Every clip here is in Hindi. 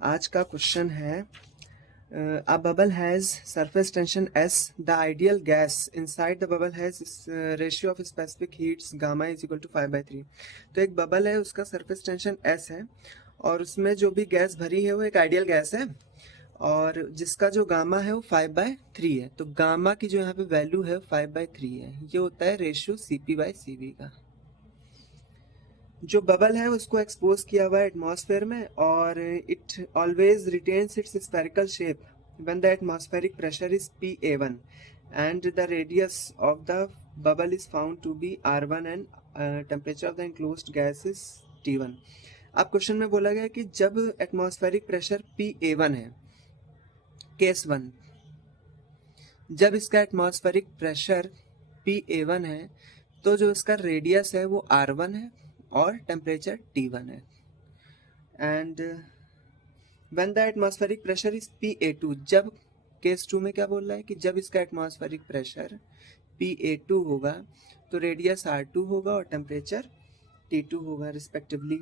आज का क्वेश्चन है a bubble has surface tension S. The ideal gas inside the bubble has ratio of specific heats gamma is equal to 5/3. तो एक बबल है, उसका सरफेस टेंशन S है और उसमें जो भी गैस भरी है वो एक आइडियल गैस है और जिसका जो गामा है वो 5/3 है। तो गामा की जो यहाँ पे वैल्यू है 5/3 है। ये होता है रेशियो CP/CV का। जो बबल है उसको एक्सपोज किया हुआ है एटमॉस्फेयर में और it always retains its spherical shape when the atmospheric pressure is PA1 and the radius of the bubble is found to be R1 and temperature of the enclosed gas is T1। अब क्वेश्चन में बोला गया कि जब एटमॉस्फेरिक प्रेशर PA1 है, केस 1, जब इसका एटमॉस्फेरिक प्रेशर PA1 है तो जो इसका रेडियस है वो R1 है और टेम्परेचर T1 है। And when the atmospheric pressure is PA2, जब केस 2 में क्या बोल रहा है कि जब इसका एटमॉस्फेरिक प्रेशर PA2 होगा तो रेडियस R2 होगा और टेम्परेचर T2 होगा रिस्पेक्टिवली।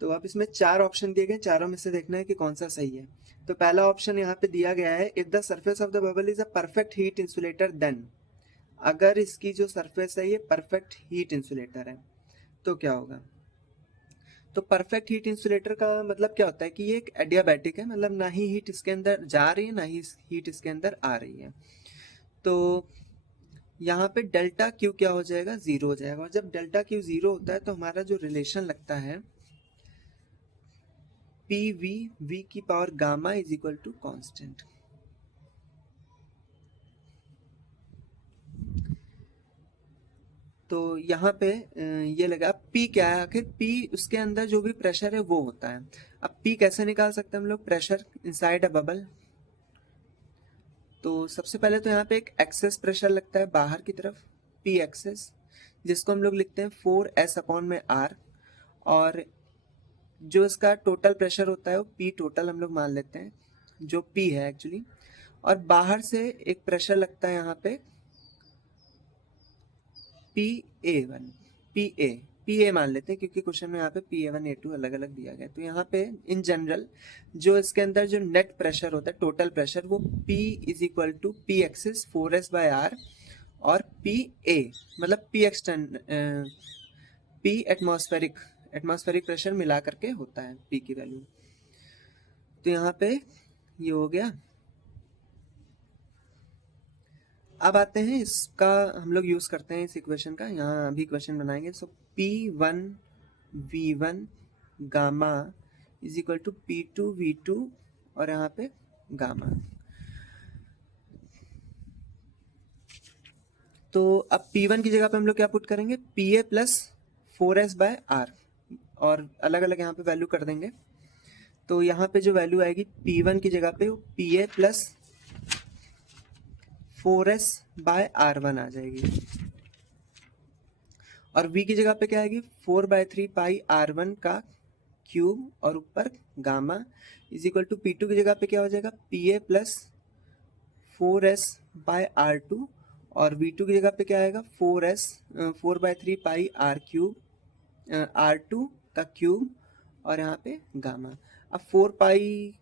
तो अब इसमें 4 ऑप्शन दिए गए, चारों में से देखना है कि कौन सा सही है। तो पहला ऑप्शन यहाँ पे दिया गया है, if the surface of the bubble is a perfect heat insulator then, अगर इसकी जो सरफेस है ये परफेक्ट हीट इंसुलेटर है तो क्या होगा। तो परफेक्ट हीट इंसुलेटर का मतलब क्या होता है कि ये एक एडियाबैटिक है, मतलब ना ही हीट इसके अंदर जा रही है ना ही हीट इसके अंदर आ रही है। तो यहाँ पे डेल्टा क्यू क्या हो जाएगा, 0 हो जाएगा। और जब डेल्टा क्यू 0 होता है तो हमारा जो रिलेशन लगता है PV की power gamma is equal to constant. तो यहाँ पे ये लगा P क्या है, आखिर P उसके अंदर जो भी प्रेशर है वो होता है। अब P कैसे निकाल सकते हैं हम लोग, प्रेशर इनसाइड अ बबल। तो सबसे पहले तो यहाँ पे एक एक्सेस प्रेशर लगता है बाहर की तरफ, P एक्सेस, जिसको हम लोग लिखते हैं 4S/R। और जो इसका टोटल प्रेशर होता है वो P टोटल हम लोग मान लेते हैं, जो P है एक्चुअली। और बाहर से एक प्रेशर लगता है यहाँ पे PA1, PA मान लेते हैं क्योंकि क्वेश्चन में यहाँ पे PA1 A2 अलग अलग दिया गया है। तो यहाँ पे इन जनरल जो इसके अंदर जो नेट प्रेशर होता है, टोटल प्रेशर, वो P is equal to P एक्सिस 4S/R और PA मतलब P एटमॉस्फेरिक प्रेशर मिला करके होता है P की वैल्यू। तो यहाँ पे ये हो गया। अब आते हैं इसका, हम लोग यूज करते हैं इस इक्वेशन का, यहाँ अभी इक्वेशन बनाएंगे। So P1V1 gamma is equal to P2V2 और यहाँ पे गामा। तो अब P1 की जगह पे हम लोग क्या पुट करेंगे, PA प्लस 4S/R और अलग अलग यहाँ पे वैल्यू कर देंगे। तो यहाँ पे जो वैल्यू आएगी P1 की जगह पे वो PA प्लस 4S/R1 आ जाएगी और V की जगह पे क्या आएगी 4/3 पाई R1 का क्यूब और ऊपर gamma is equal to P2 की जगह पे क्या हो जाएगा PA प्लस 4S/R2 और V2 की जगह पे क्या आएगा 4/3 पाई R2 का क्यूब और यहाँ पे गामा। अब 4 पाई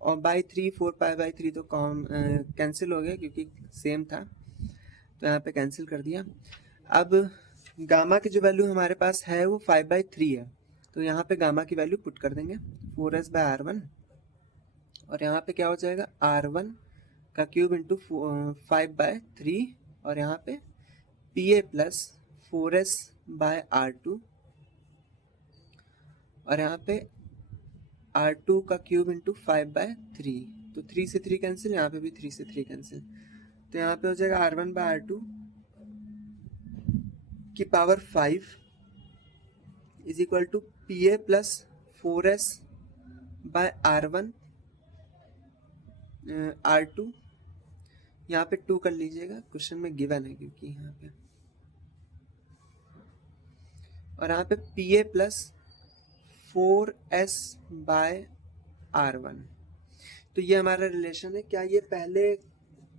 और बाई 3, 4 पाई बाई 3 तो कैंसिल हो गया क्योंकि सेम था, तो यहाँ पे कैंसिल कर दिया। अब गामा की जो वैल्यू हमारे पास है वो 5/3 है, तो यहाँ पे गामा की वैल्यू पुट कर देंगे 4S/R1 और यहाँ पे क्या हो जाएगा R1 का क्यूब इंटू 5/3 और यहाँ पे PA प्लस 4S/R2 और यहाँ पे R2 का क्यूब इंटू 5/3, तो 3 से 3 कैंसिल, यहाँ पे भी 3 से 3 कैंसिल, तो यहाँ पे हो जाएगा R1/R2 की power 5 is equal to PA plus 4S/R1 R2, यहाँ पे 2 कर लीजिएगा, क्वेश्चन में गिवन है क्योंकि यहाँ पे, और यहाँ पे PA प्लस 4S/R1। तो ये हमारा रिलेशन है। क्या ये पहले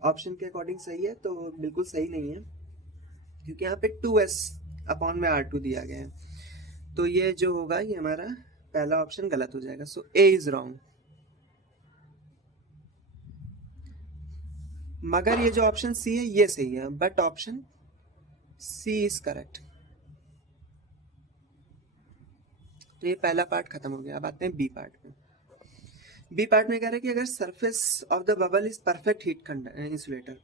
ऑप्शन के अकॉर्डिंग सही है, तो बिल्कुल सही नहीं है क्योंकि यहाँ पे 2S/R2 दिया गया है। तो ये जो होगा ये हमारा पहला ऑप्शन गलत हो जाएगा. So A is wrong. मगर ये जो ऑप्शन सी है ये सही है, but option C is correct. तो ये पहला पार्ट खत्म हो गया. अब आते हैं बी पार्ट में. बी पार्ट में कह रहे हैं कि अगर surface of the bubble is perfect heat insulator.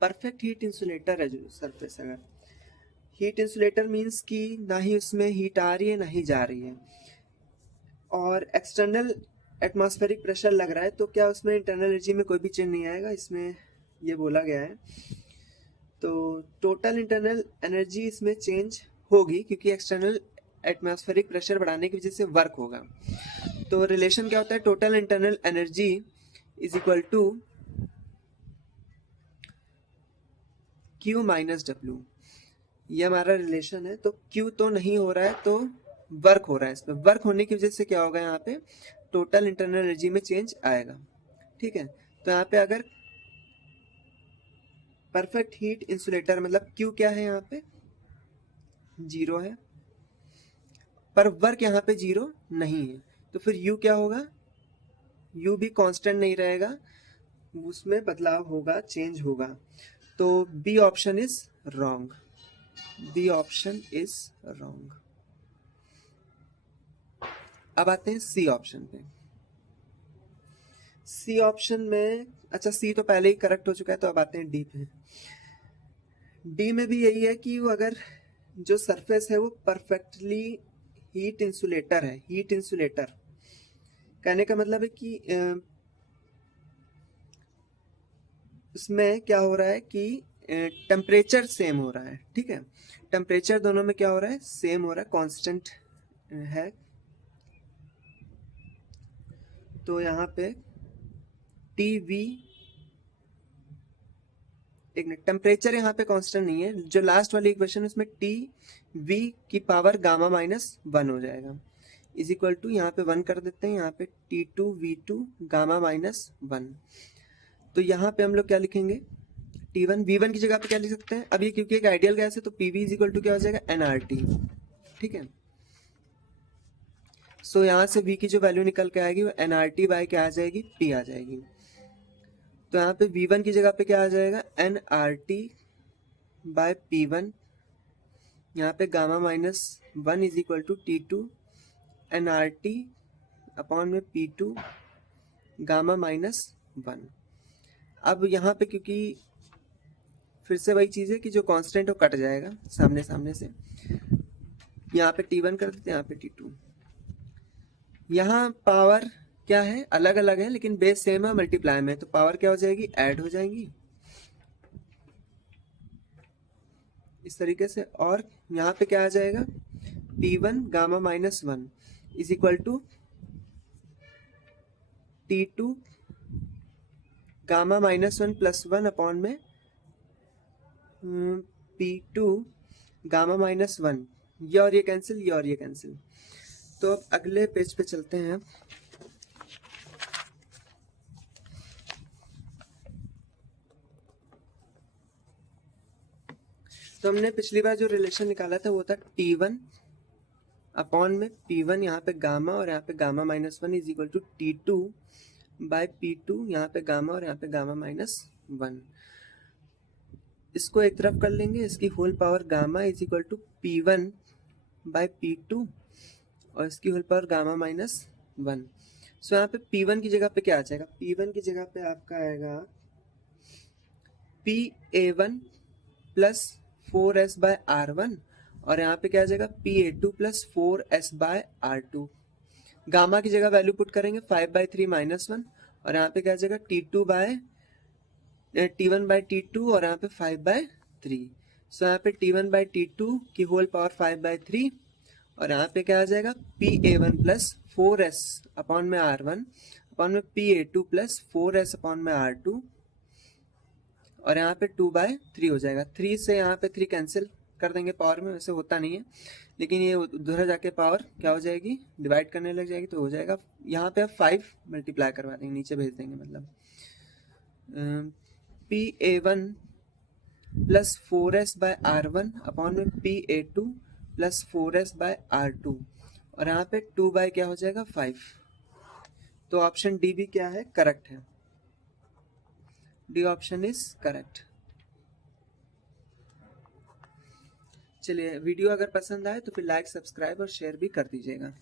Perfect heat insulator है जो सरफेस, अगर हीट इंसुलेटर मीन्स कि ना ही उसमें हीट आ रही है ना ही जा रही है, और एक्सटर्नल एटमॉस्फेरिक प्रेशर लग रहा है, तो क्या उसमें इंटरनल एनर्जी में कोई भी चेंज नहीं आएगा, इसमें ये बोला गया है. तो टोटल इंटरनल एनर्जी इसमें चेंज होगी क्योंकि एक्सटर्नल एटमॉस्फेरिक प्रेशर बढ़ाने की वजह से वर्क होगा. तो रिलेशन क्या होता है, total internal energy is equal to Q minus W. ये हमारा रिलेशन है. तो Q तो नहीं हो रहा है तो वर्क हो रहा है. इसमें वर्क होने की वजह से क्या होगा, यहाँ पे टोटल इंटरनल एनर्जी में चेंज आएगा. ठीक है. तो यहाँ पे अगर परफेक्ट हीट इंसुलेटर मतलब Q क्या है, यहाँ पे 0 है, पर वर्क यहाँ पे 0 नहीं है. तो फिर U क्या होगा, U भी कांस्टेंट नहीं रहेगा, उसमें बदलाव होगा, चेंज होगा. तो B option is wrong. B option is wrong. अब आते हैं सी ऑप्शन पे. सी ऑप्शन में, अच्छा सी तो पहले ही करेक्ट हो चुका है, तो अब आते हैं डी पे. डी में भी यही है कि वो अगर जो सरफेस है वो परफेक्टली हीट इंसुलेटर है. हीट इंसुलेटर कहने का मतलब है कि उसमें क्या हो रहा है कि टेम्परेचर सेम हो रहा है. ठीक है. टेम्परेचर दोनों में क्या हो रहा है, सेम हो रहा है, कांस्टेंट है. तो यहाँ पे टी वी, एक मिनट, टेम्परेचर यहाँ पे कांस्टेंट नहीं है. जो लास्ट वाली इक्वेशन उसमें टी वी की पावर गामा माइनस 1 हो जाएगा, इज इक्वल टू यहाँ पे 1 कर देते हैं, यहाँ पे T2V2 गामा माइनस 1. तो यहाँ पे हम लोग क्या लिखेंगे, T1 V1 की जगह पे क्या लिख सकते हैं. अब ये क्योंकि एक आइडियल गैस है तो PV इज इक्वल टू क्या हो जाएगा, nRT. ठीक है. सो यहाँ से V की जो वैल्यू निकल के आएगी वो nRT बाय क्या आ जाएगी, P आ जाएगी. तो यहाँ पे V1 की जगह पे क्या आ जाएगा, nRT बाय P1. यहाँ पे gamma minus 1 is equal to T2 nRT upon में P2 गामा माइनस 1. अब यहाँ पे क्योंकि फिर से वही चीज़ है कि जो कांस्टेंट वो कट जाएगा सामने सामने से, यहाँ पे T1 कर देते हैं, यहाँ पे T2. यहाँ पावर क्या है, अलग अलग है लेकिन बेस सेम है, मल्टीप्लाई में, तो पावर क्या हो जाएगी, ऐड हो जाएंगी इस तरीके से. और यहाँ पे क्या आ जाएगा, P1 gamma minus 1 is equal to T2 gamma minus 1 plus 1 upon में P2 गामा माइनस 1. ये और ये कैंसिल, ये और ये कैंसिल. तो अब अगले पेज पे चलते हैं. तो हमने पिछली बार जो रिलेशन निकाला था वो था T1 अपॉन में P1 यहाँ पे गामा और यहाँ पे gamma minus 1 is equal to T2 by P2 यहाँ पे गामा और यहाँ पे गामा माइनस 1. इसको एक तरफ कर लेंगे, इसकी whole power gamma is equal to P1 by P2 और इसकी whole power gamma minus 1. So यहाँ पे P1 की जगह पे क्या आ जाएगा, P1 की जगह पे आपका आएगा PA1 plus 4s bye R1 और यहाँ पे क्या आ जाएगा PA2 plus 4s bye R2. Gamma की जगह वैल्यू पुट करेंगे 5/3 माइनस 1 और यहाँ पे क्या आ जाएगा T1 बाय T2 और यहाँ पे 5/3. सो यहाँ पे T1 बाय T2 की होल पावर 5/3 और यहाँ पे क्या आ जाएगा PA1 प्लस 4s अपॉन में R1 अपॉन में PA2 प्लस 4s अपॉन में R2 और यहाँ पे 2/3 हो जाएगा. 3 से यहाँ पे 3 कैंसिल कर देंगे पावर में, वैसे होता नहीं है लेकिन ये उधर जाके पावर क्या हो जाएगी, डिवाइड करने लग जाएगी, तो हो जाएगा. यहाँ पे अब 5 मल्टीप्लाई करवा देंगे, नीचे भेज देंगे, मतलब PA1 plus 4s bye R1 upon में PA2 plus 4s bye R2 और यहाँ पे 2 बाय क्या हो जाएगा 5। तो ऑप्शन डी भी क्या है, करेक्ट है। D option is correct. चलिए, वीडियो अगर पसंद आए तो फिर लाइक, सब्सक्राइब और शेयर भी कर दीजिएगा।